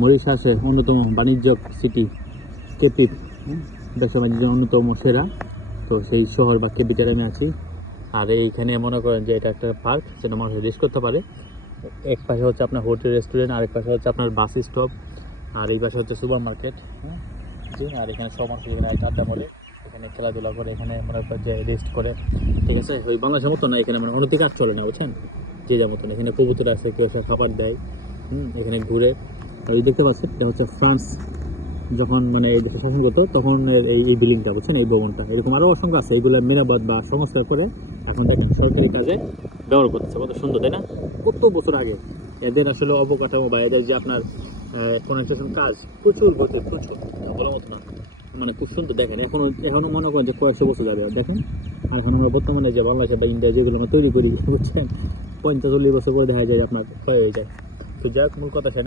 মরিশাসের অন্যতম বাণিজ্যিক সিটি কেপিপ হুম, ব্যবসা বাণিজ্যের অন্যতম সেরা। তো সেই শহর বা কেপিটারে আমি আছি। আর এইখানে মনে করেন যে এটা একটা পার্ক যেটা মানুষ রেস্ট করতে পারে। এক পাশে হচ্ছে আপনার হোটেল রেস্টুরেন্ট আরেক পাশে হচ্ছে আপনার বাস স্টপ আর এই পাশে হচ্ছে সুপার মার্কেট জি আর এখানে সব মানুষ এখানে আড্ডা মারে এখানে খেলাধুলা করে এখানে মনে করেন যে রেস্ট করে। ঠিক আছে ওই বাংলাদেশের মতো না এখানে মানে অনেক কাজ চলে না বুঝছেন? যে যার মতন এখানে কবুতর আছে কেউ এসে খাবার দেয় এখানে ঘুরে। এই দেখতে পাচ্ছেন, এটা হচ্ছে ফ্রান্স যখন মানে এই দেশে শাসন করতো, তখন এই এই বিল্ডিংটা, বুঝছেন? এই ভবনটা। এরকম আরও অসংখ্য আছে এইগুলো মেরামত বা সংস্কার করে এখন দেখেন সরকারি কাজে ব্যবহার করতেছে। কত সুন্দর, তাই না? কত বছর আগে এদের আসলে অবকাঠামো বা এদের যে আপনার কনস্ট্রাকশন কাজ প্রচুর ঘটে, প্রচুর। বলার মতো না। মানে খুব সুন্দর, দেখেন। এখনও এখনও মনে করেন যে কয়েকশো বছর যাবে, দেখেন। আর এখন আমরা বর্তমানে যে বাংলাদেশে বা ইন্ডিয়া যেগুলো আমরা তৈরি করি, বুঝছেন? পঞ্চাশ চল্লিশ বছর পরে দেখা যায় আপনার ক্ষয় হয়ে যায়। তো যাই হোক, মূল কথা সেটা